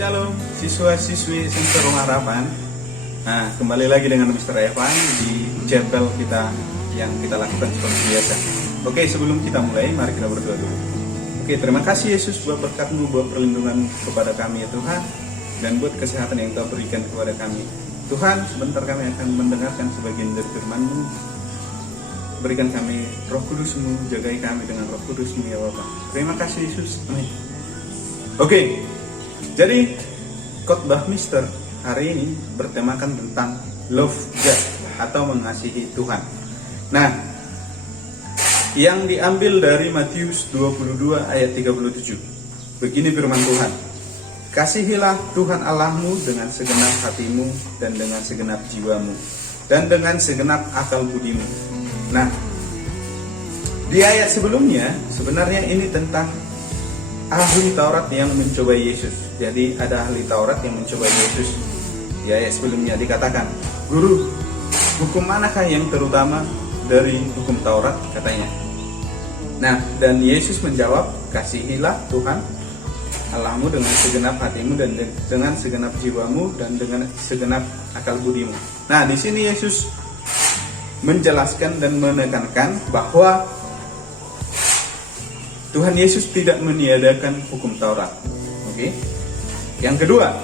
Shalom siswa-siswi Semester Rumah Harapan. Nah, kembali lagi dengan Mr. Evan di chapel kita yang kita lakukan seperti biasa. Oke, sebelum kita mulai, mari kita berdoa dulu. Oke, terima kasih Yesus buat berkat-Mu, buat perlindungan kepada kami ya Tuhan, dan buat kesehatan yang Kau berikan kepada kami. Tuhan, sebentar kami akan mendengarkan sebagian dari firman-Mu. Berikan kami Roh Kudus-Mu, jagai kami dengan Roh Kudus-Mu ya Bapa. Terima kasih Yesus. Amin. Oke, jadi khotbah Mister hari ini bertemakan tentang love God atau mengasihi Tuhan. Nah, yang diambil dari Matius 22 ayat 37. Begini firman Tuhan. Kasihilah Tuhan Allahmu dengan segenap hatimu dan dengan segenap jiwamu dan dengan segenap akal budimu. Nah, di ayat sebelumnya sebenarnya ini tentang ahli Taurat yang mencobai Yesus. Jadi ada ahli Taurat yang mencobai Yesus. Di ayat sebelumnya dikatakan, "Guru, hukum manakah yang terutama dari hukum Taurat?" katanya. Nah, dan Yesus menjawab, "Kasihilah Tuhan Allahmu dengan segenap hatimu dan dengan segenap jiwamu dan dengan segenap akal budimu." Nah, di sini Yesus menjelaskan dan menekankan bahwa Tuhan Yesus tidak meniadakan hukum Taurat. Oke. Yang kedua,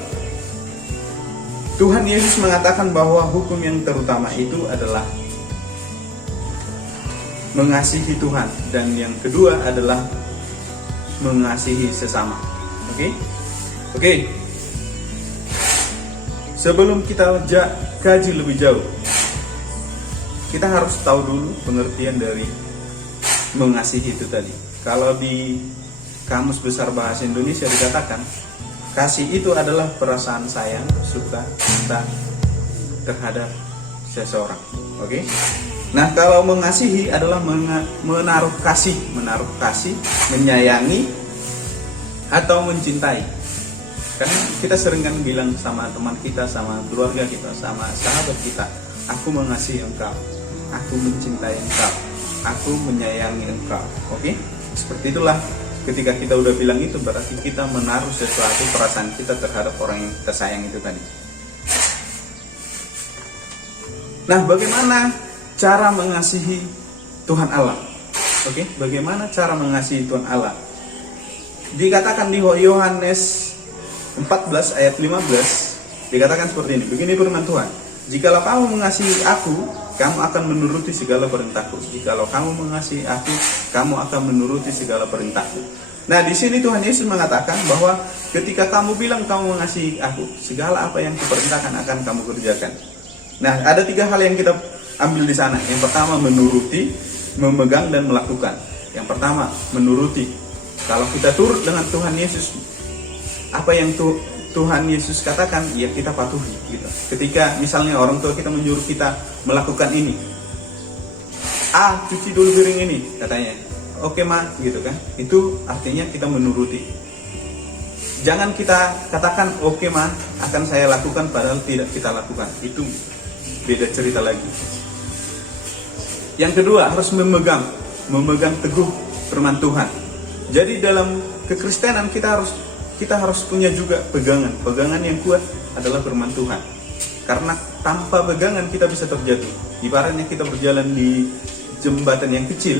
Tuhan Yesus mengatakan bahwa hukum yang terutama itu adalah mengasihi Tuhan, dan yang kedua adalah mengasihi sesama. Oke? Oke. Sebelum kita kaji lebih jauh, kita harus tahu dulu pengertian dari mengasihi itu tadi. Kalau di Kamus Besar Bahasa Indonesia dikatakan, kasih itu adalah perasaan sayang, suka, cinta terhadap seseorang. Oke? Nah, kalau mengasihi adalah menaruh kasih, menyayangi atau mencintai. Karena kita sering kan bilang sama teman kita, sama keluarga kita, sama sahabat kita, aku mengasihi engkau, aku mencintai engkau, aku menyayangi engkau. Oke? Seperti itulah, ketika kita udah bilang itu berarti kita menaruh sesuatu perasaan kita terhadap orang yang kita sayang itu tadi. Nah, bagaimana cara mengasihi Tuhan Allah? Oke, bagaimana cara mengasihi Tuhan Allah? Dikatakan di Yohanes 14 ayat 15, dikatakan seperti ini. Begini firman Tuhan, "Jikalau kamu mengasihi aku, kamu akan menuruti segala perintahku. Jikalau kamu mengasihi aku, kamu akan menuruti segala perintahku." Nah, di sini Tuhan Yesus mengatakan bahwa ketika kamu bilang kamu mengasihi aku, segala apa yang kuperintahkan akan kamu kerjakan. Nah, ada 3 hal yang kita ambil di sana. Yang pertama, menuruti, memegang, dan melakukan. Yang pertama, menuruti. Kalau kita turut dengan Tuhan Yesus, apa yang Tuhan Yesus katakan, ya kita patuhi gitu. Ketika misalnya orang tua kita menyuruh kita melakukan ini, cuci dulu piring ini katanya, oke ma gitu kan, itu artinya kita menuruti. Jangan kita katakan oke ma, akan saya lakukan, padahal tidak kita lakukan. Itu beda cerita lagi. Yang kedua, harus memegang teguh firman Tuhan. Jadi dalam kekristenan kita harus punya juga pegangan yang kuat adalah firman Tuhan. Karena tanpa pegangan kita bisa terjatuh. Ibaratnya kita berjalan di jembatan yang kecil,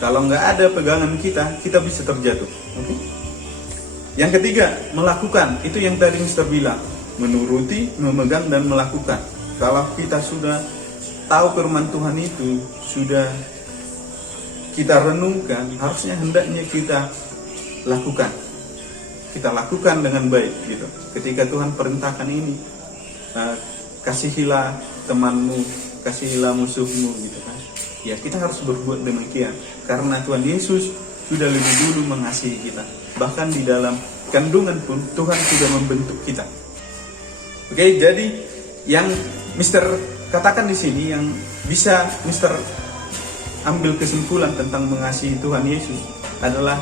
kalau nggak ada pegangan kita bisa terjatuh. Okay? Yang ketiga, melakukan. Itu yang tadi Mister bilang, menuruti, memegang, dan melakukan. Kalau kita sudah tahu firman Tuhan itu, sudah kita renungkan, harusnya hendaknya kita lakukan. Kita lakukan dengan baik gitu. Ketika Tuhan perintahkan ini, kasihilah temanmu, kasihilah musuhmu gitu kan. Ya, kita harus berbuat demikian karena Tuhan Yesus sudah lebih dulu mengasihi kita. Bahkan di dalam kandungan pun Tuhan sudah membentuk kita. Oke, jadi yang Mister katakan di sini, yang bisa Mister ambil kesimpulan tentang mengasihi Tuhan Yesus adalah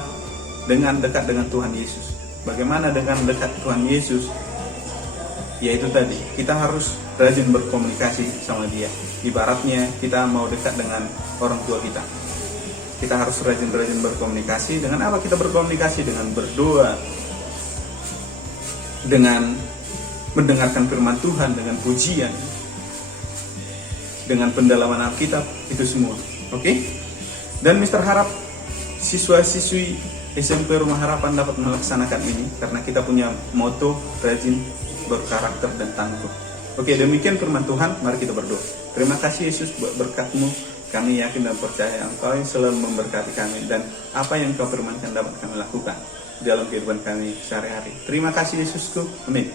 dengan dekat dengan Tuhan Yesus. Bagaimana dengan dekat Tuhan Yesus? Yaitu tadi, kita harus rajin berkomunikasi sama Dia. Ibaratnya kita mau dekat dengan orang tua kita, kita harus rajin-rajin berkomunikasi. Dengan apa kita berkomunikasi? Dengan berdoa, dengan mendengarkan firman Tuhan, dengan pujian, dengan pendalaman Alkitab, itu semua. Oke? Dan Mister harap siswa-siswi SMP Rumah Harapan dapat melaksanakan ini, karena kita punya moto rajin, berkarakter, dan tangguh. Oke, demikian firman Tuhan. Mari kita berdoa. Terima kasih Yesus buat berkat-Mu. Kami yakin dan percaya Engkau yang selalu memberkati kami, dan apa yang Kau firmankan dapat kami lakukan dalam kehidupan kami sehari-hari. Terima kasih Yesusku. Amin.